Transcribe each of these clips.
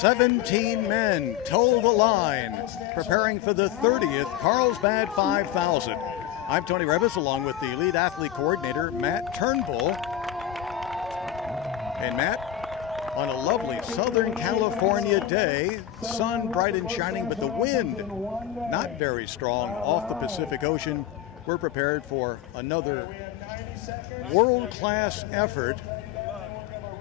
17 men toe the line, preparing for the 30th Carlsbad 5000. I'm Tony Revis, along with the lead athlete coordinator, Matt Turnbull. And Matt, on a lovely Southern California day, sun bright and shining, but the wind not very strong off the Pacific Ocean. We're prepared for another world-class effort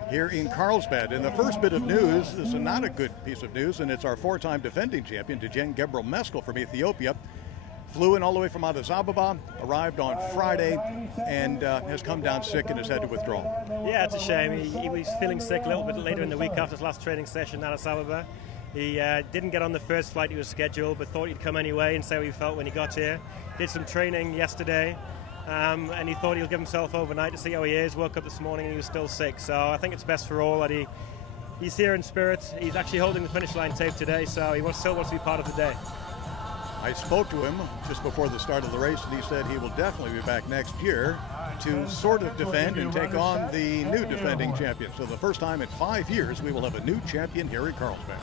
here in Carlsbad. And the first bit of news is not a good piece of news, and it's our four-time defending champion, Dejen Gebrel Meskel from Ethiopia. Flew in all the way from Addis Ababa, arrived on Friday, and has come down sick and has had to withdraw. Yeah, it's a shame. He was feeling sick a little bit later in the week after his last training session in Addis Ababa. He didn't get on the first flight he was scheduled, but thought he'd come anyway and say how he felt when he got here. Did some training yesterday, and he thought he'll give himself overnight to see how he is. Woke up this morning and he was still sick. So I think it's best for all that he's here in spirit. He's actually holding the finish line tape today, so he still wants to be part of the day. I spoke to him just before the start of the race, and he said he will definitely be back next year to sort of defend and take on the new defending champion. So the first time in 5 years, we will have a new champion here at Carlsbad.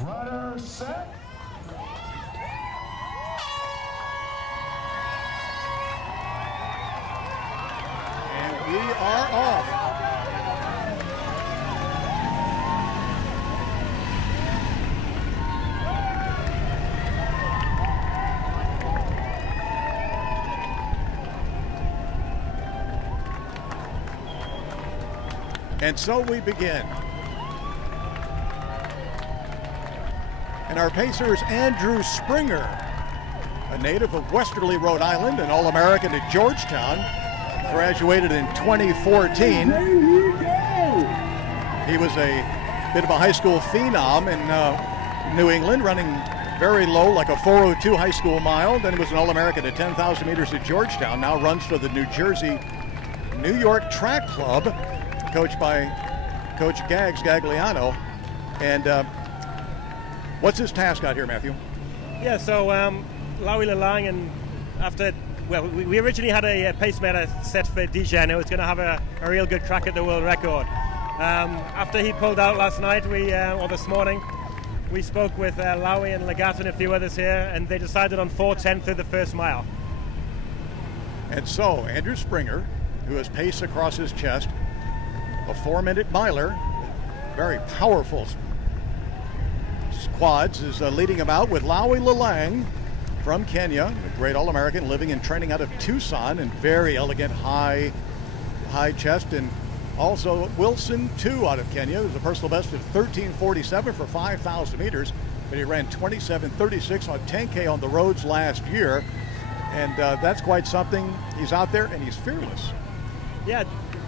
Runner set. And we are off. And so we begin. And our pacer is Andrew Springer, a native of Westerly, Rhode Island, an All-American at Georgetown, graduated in 2014. He was a bit of a high school phenom in New England, running very low, like a 4:02 high school mile. Then he was an All-American at 10,000 meters at Georgetown, now runs for the New York Track Club, coached by Coach Gagliano. And what's his task out here, Matthew? Yeah, so Lawi Lalang, and we originally had a pacemaker set for Dejen, who was going to have a real good crack at the world record. After he pulled out last night, or this morning, we spoke with Lawi and Lagat and a few others here, and they decided on 4:10 through the first mile. And so, Andrew Springer, who has pace across his chest, a 4-minute miler, very powerful quads, is leading him out with Lawi Lalang from Kenya, a great All-American living and training out of Tucson, and very elegant high chest. And also Wilson, too, out of Kenya, who's a personal best of 13:47 for 5,000 meters, but he ran 27:36 on 10K on the roads last year, and that's quite something. He's out there and he's fearless. Yeah,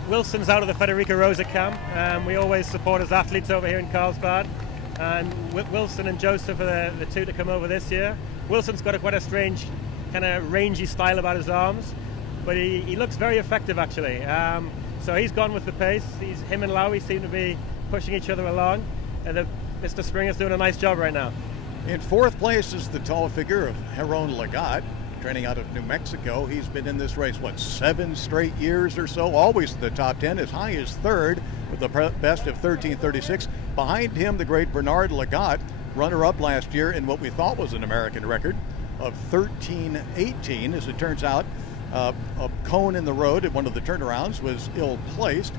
Wilson's out of the Federica Rosa camp. We always support his athletes over here in Carlsbad. And Wilson and Joseph are the two to come over this year. Wilson's got quite a strange, kind of rangy style about his arms, but he looks very effective, actually. So he's gone with the pace. Him and Lawi seem to be pushing each other along, and Mr. Springer's doing a nice job right now. In fourth place is the tall figure of Heron Lagat, training out of New Mexico. He's been in this race, 7 straight years or so, always in the top 10, as high as third with the best of 13:36. Behind him, the great Bernard Lagat, runner-up last year in what we thought was an American record of 13:18. As it turns out, a cone in the road at one of the turnarounds was ill-placed,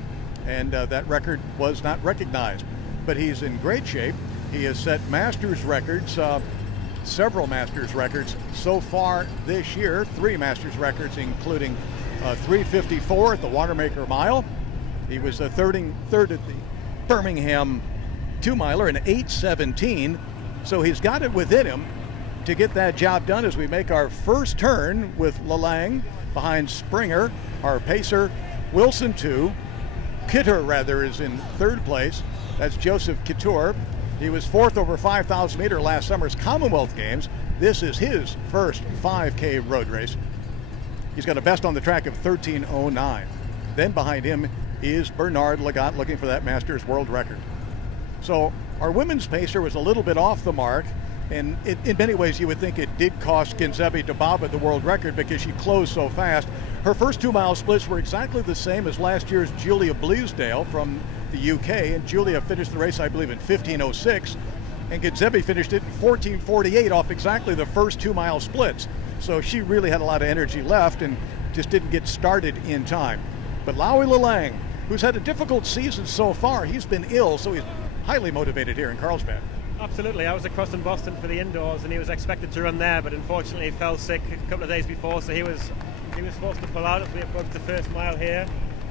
and that record was not recognized. But he's in great shape. He has set Masters records, several Masters records so far this year, 3 Masters records, including 3:54 at the Watermaker Mile. He was third at the Birmingham 2-miler in 8:17, so he's got it within him to get that job done as we make our first turn with Lalang behind Springer, our pacer. Wilson, too. Kitter, rather, is in third place. That's Joseph Kittur. He was fourth over 5,000 meter last summer's Commonwealth Games. This is his first 5K road race. He's got a best on the track of 13:09. Then behind him is Bernard Lagat, looking for that Masters world record. So our women's pacer was a little bit off the mark, and in many ways you would think it did cost Kinzebi Dababa the world record because she closed so fast. Her first 2-mile splits were exactly the same as last year's Julia Bleasdale from the UK, and Julia finished the race, I believe, in 15:06, and Gidzebi finished it in 14:48 off exactly the first 2-mile splits. So she really had a lot of energy left and just didn't get started in time. But Laui Lalang, who's had a difficult season so far, he's been ill, so he's highly motivated here in Carlsbad. Absolutely. I was across in Boston for the indoors, and he was expected to run there, but unfortunately he fell sick a couple of days before, so he was forced to pull out as we approach the first mile here.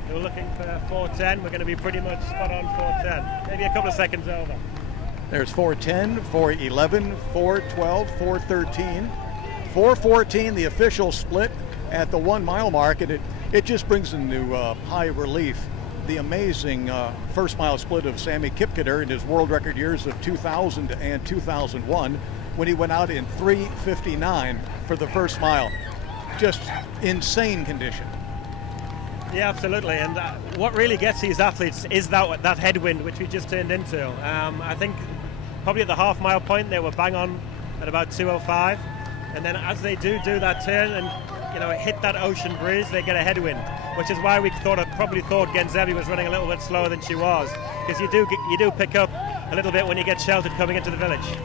They were looking for 4:10. We're going to be pretty much spot on 4:10, maybe a couple of seconds over. There's 4:10, 4:11, 4:12, 4:13, 4:14, the official split at the 1 mile mark, and it just brings into high relief the amazing first mile split of Sammy Kipketer in his world record years of 2000 and 2001, when he went out in 3:59 for the first mile. Just insane condition. Yeah, absolutely. And what really gets these athletes is that headwind, which we just turned into. I think probably at the half mile point they were bang on at about 2:05, and then as they do that turn and hit that ocean breeze, they get a headwind, which is why we probably thought Gidzebi was running a little bit slower than she was, because you do pick up a little bit when you get sheltered coming into the village.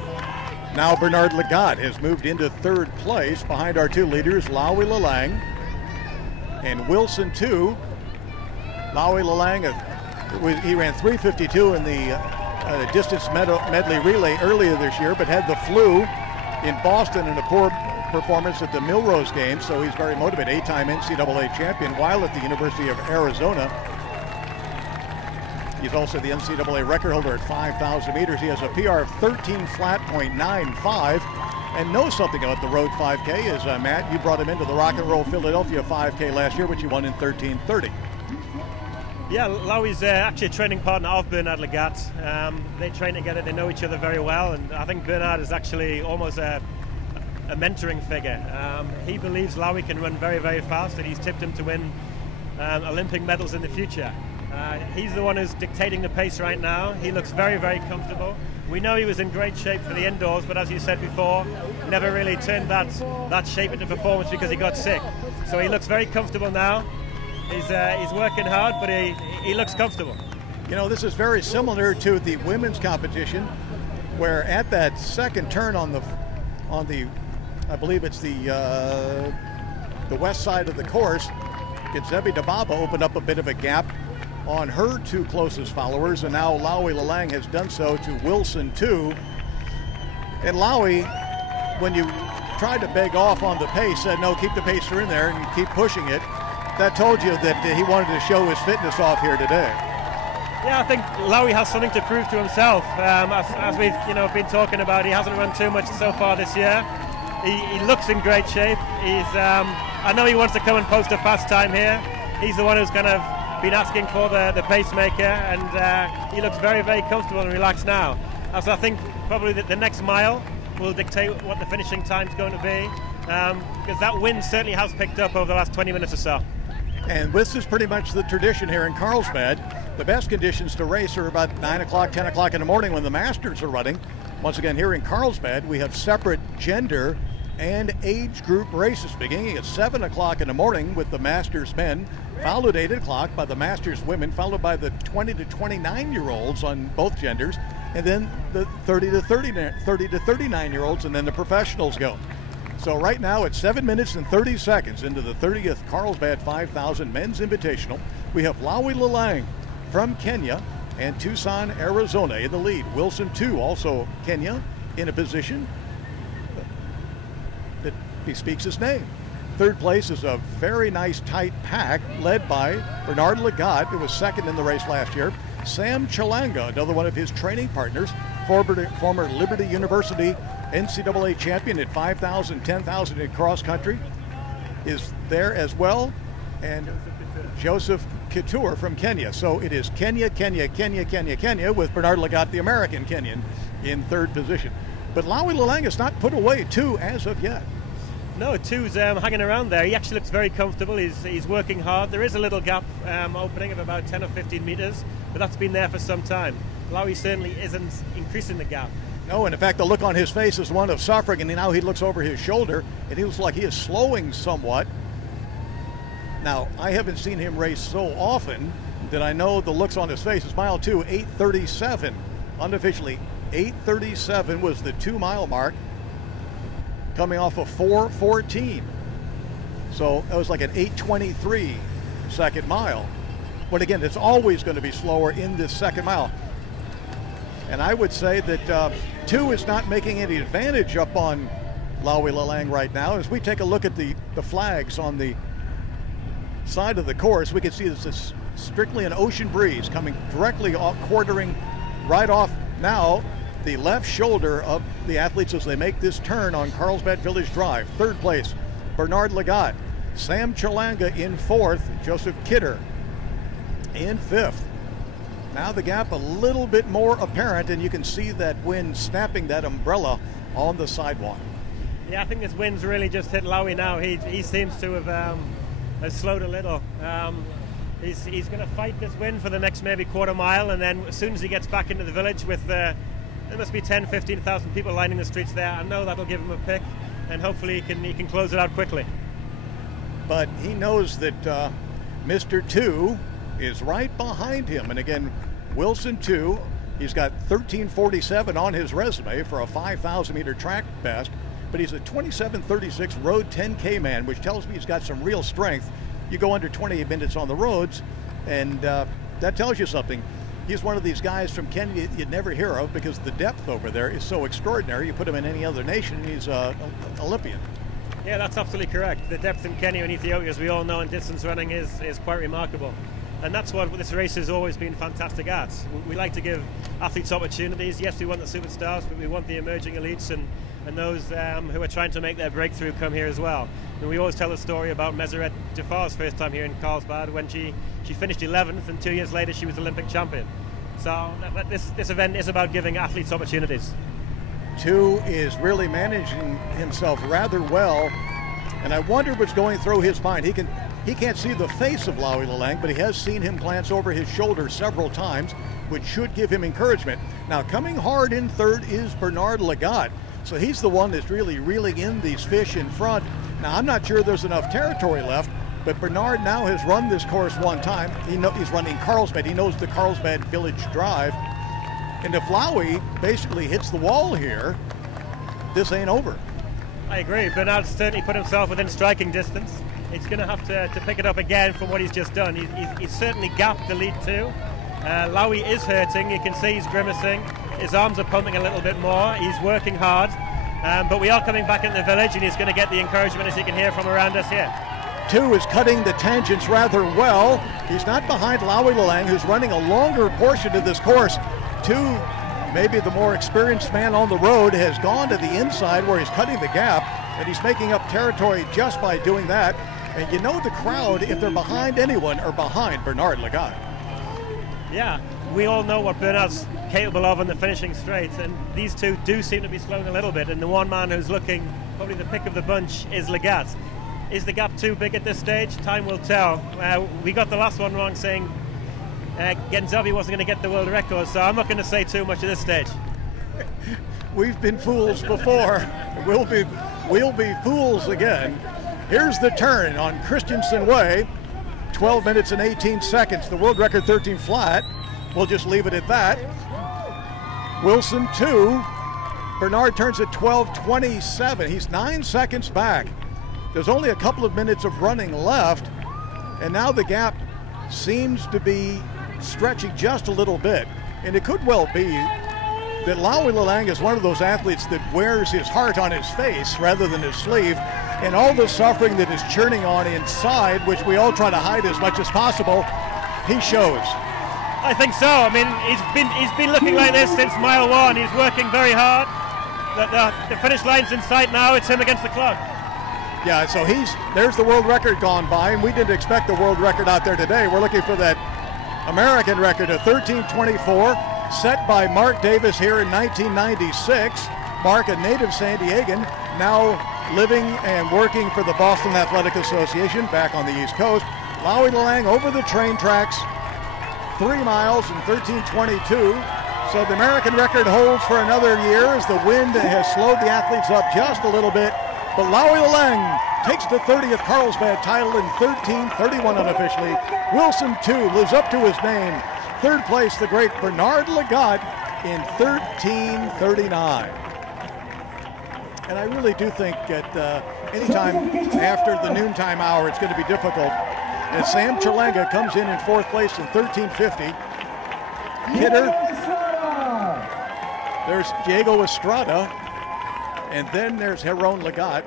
Now Bernard Lagat has moved into 3rd place behind our 2 leaders, Laui Lalang and Wilson 2. Laui Lalang, he ran 3:52 in the distance medley relay earlier this year, but had the flu in Boston and a poor performance at the Millrose Games, so he's very motivated. 8-time NCAA champion while at the University of Arizona. He's also the NCAA record holder at 5,000 meters. He has a PR of 13:95 and knows something about the Road 5K. As Matt, you brought him into the Rock and Roll Philadelphia 5K last year, which he won in 13:30. Yeah, Laui's actually a training partner of Bernard Lagat. They train together, they know each other very well, and I think Bernard is actually almost a mentoring figure. He believes Laui can run very, very fast, and he's tipped him to win Olympic medals in the future. He's the one who's dictating the pace right now. He looks very, very comfortable. We know he was in great shape for the indoors, but as you said before, never really turned that shape into performance because he got sick. So he looks very comfortable now. He's working hard, but he looks comfortable. This is very similar to the women's competition, where at that second turn on the I believe it's the west side of the course, Gidzebi Dababa opened up a bit of a gap on her 2 closest followers, and now Laui Lalang has done so to Wilson 2. And Laui, when you tried to beg off on the pace, said, no, keep the pacer in there and keep pushing it. That told you that he wanted to show his fitness off here today. Yeah, I think Laui has something to prove to himself. As we've been talking about, he hasn't run too much so far this year. He looks in great shape. I know he wants to come and post a fast time here. He's the one who's kind of been asking for the pacemaker, and he looks very, very comfortable and relaxed now. So I think probably the next mile will dictate what the finishing time's going to be, because that wind certainly has picked up over the last 20 minutes or so. And this is pretty much the tradition here in Carlsbad. The best conditions to race are about 9 o'clock, 10 o'clock in the morning when the Masters are running. Once again, here in Carlsbad, we have separate gender and age group races beginning at 7 o'clock in the morning with the Masters men, followed at 8 o'clock by the Masters women, followed by the 20 to 29-year-olds on both genders, and then the 30 to 39-year-olds, and then the professionals go. So right now it's 7 minutes and 30 seconds into the 30th Carlsbad 5000 Men's Invitational. We have Laui Lalang from Kenya and Tucson, Arizona in the lead. Wilson 2, also Kenya, in a position that bespeaks his name. 3rd place is a very nice tight pack led by Bernard Lagat, who was 2nd in the race last year. Sam Chalanga, another one of his training partners, former Liberty University NCAA champion at 5,000, 10,000 in cross country, is there as well, and Joseph Couture from Kenya. So it is Kenya, Kenya, Kenya, Kenya, Kenya, with Bernard Lagat, the American Kenyan, in 3rd position. But Laui Lalang has not put away 2 as of yet. No, 2's hanging around there. He actually looks very comfortable. He's working hard. There is a little gap opening of about 10 or 15 meters, but that's been there for some time. Laui certainly isn't increasing the gap. No, and in fact, the look on his face is one of suffering, and now he looks over his shoulder, and he looks like he is slowing somewhat. Now, I haven't seen him race so often, that I know the looks on his face is mile 2, 8:37. Unofficially, 8:37 was the 2-mile mark, coming off of 4:14. So that was like an 8:23 second mile. But again, it's always going to be slower in this second mile. And I would say that 2 is not making any advantage up on Lawi Lalang right now. As we take a look at the flags on the side of the course, we can see this is strictly an ocean breeze coming directly off, quartering right off now the left shoulder of the athletes as they make this turn on Carlsbad Village Drive. Third place, Bernard Lagat. Sam Chalanga in fourth, Joseph Kidder in fifth. Now the gap a little bit more apparent, and you can see that wind snapping that umbrella on the sidewalk. Yeah, I think this wind's really just hit Lawi now. He seems to have slowed a little. He's going to fight this wind for the next maybe quarter mile, and then as soon as he gets back into the village with there must be 10, 15,000 people lining the streets there, I know that'll give him a pick, and hopefully he can close it out quickly. But he knows that Mr. 2 is right behind him. And again, Wilson 2, he's got 13:47 on his resume for a 5,000 meter track best, but he's a 27:36 road 10K man, which tells me he's got some real strength. You go under 28 minutes on the roads, and that tells you something. He's one of these guys from Kenya you'd never hear of because the depth over there is so extraordinary. You put him in any other nation, he's an Olympian. Yeah, that's absolutely correct. The depth in Kenya and Ethiopia, as we all know in distance running, is quite remarkable. And that's what this race has always been fantastic at. We like to give athletes opportunities. Yes, we want the superstars, but we want the emerging elites and those who are trying to make their breakthrough come here as well. And we always tell the story about Meseret Jafar's first time here in Carlsbad when she finished 11th, and 2 years later she was Olympic champion. So this event is about giving athletes opportunities. 2 is really managing himself rather well, and I wonder what's going through his mind. He can't see the face of Lawi Lalang, but he has seen him glance over his shoulder several times, which should give him encouragement. Now, coming hard in third is Bernard Lagat. So he's the one that's really reeling in these fish in front. Now, I'm not sure there's enough territory left, but Bernard now has run this course one time. He's running Carlsbad. He knows the Carlsbad Village Drive. And if Lawi basically hits the wall here, this ain't over. I agree. Bernard's certainly put himself within striking distance. He's going to have to pick it up again from what he's just done. He's certainly gapped the lead 2. Lawi is hurting. You can see he's grimacing. His arms are pumping a little bit more. He's working hard. But we are coming back into the village, and he's going to get the encouragement, as you can hear from around us here. 2 is cutting the tangents rather well. He's not behind Lawi Lalang, who's running a longer portion of this course. 2, maybe the more experienced man on the road, has gone to the inside where he's cutting the gap, and he's making up territory just by doing that. And you know the crowd, if they're behind anyone, are behind Bernard Lagat. Yeah, we all know what Bernard's capable of in the finishing straight, and these 2 do seem to be slowing a little bit, and the one man who's looking probably the pick of the bunch is Lagat. Is the gap too big at this stage? Time will tell. We got the last one wrong, saying Genzabi wasn't going to get the world record, so I'm not going to say too much at this stage. We've been fools before. We'll be fools again. Here's the turn on Christensen Way. 12 minutes and 18 seconds. The world record 13 flat. We'll just leave it at that. Wilson 2. Bernard turns at 12:27. He's 9 seconds back. There's only a couple of minutes of running left, and now the gap seems to be stretching just a little bit. And it could well be that Lawi Lalang is one of those athletes that wears his heart on his face rather than his sleeve, and all the suffering that is churning on inside, which we all try to hide as much as possible, he shows. I think so. I mean, he's been looking like this since mile 1. He's working very hard. The finish line's in sight now. It's him against the clock. Yeah, so there's the world record gone by, and we didn't expect the world record out there today. We're looking for that American record of 13:24, set by Mark Davis here in 1996. Mark, a native San Diegan, now living and working for the Boston Athletic Association back on the East Coast. Lawi Lalang over the train tracks, 3 miles in 13:22. So the American record holds for another year as the wind has slowed the athletes up just a little bit. But Lawi Lalang takes the 30th Carlsbad title in 13:31 unofficially. Wilson, too, lives up to his name. Third place, the great Bernard Lagat in 13:39. And I really do think that anytime after the noontime hour, it's going to be difficult. As Sam Chilanga comes in fourth place in 13:50. Kidder. There's Diego Estrada. And then there's Heron Lagat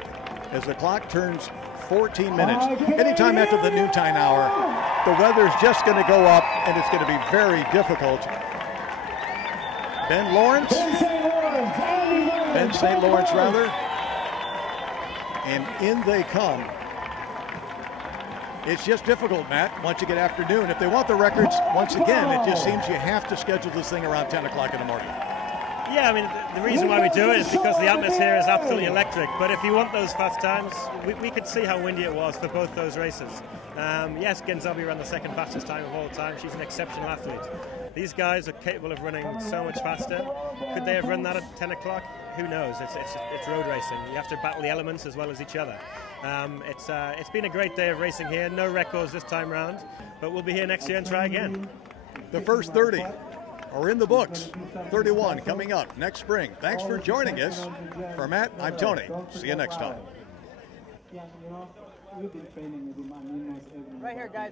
as the clock turns 14 minutes. Anytime after the noontime hour, the weather's just going to go up and it's going to be very difficult. Ben St. Lawrence rather. And in they come. It's just difficult, Matt, once you get afternoon. If they want the records, once again, it just seems you have to schedule this thing around 10 o'clock in the morning. Yeah, I mean, the reason why we do it is because the atmosphere is absolutely electric. But if you want those fast times, we could see how windy it was for both those races. Yes, Genzabi ran the second fastest time of all time. She's an exceptional athlete. These guys are capable of running so much faster. Could they have run that at 10 o'clock? Who knows? It's road racing. You have to battle the elements as well as each other. It's been a great day of racing here. No records this time round, but we'll be here next year and try again. The first 30 are in the books. 31 coming up next spring. Thanks for joining us. For Matt, I'm Tony. See you next time. Right here, guys.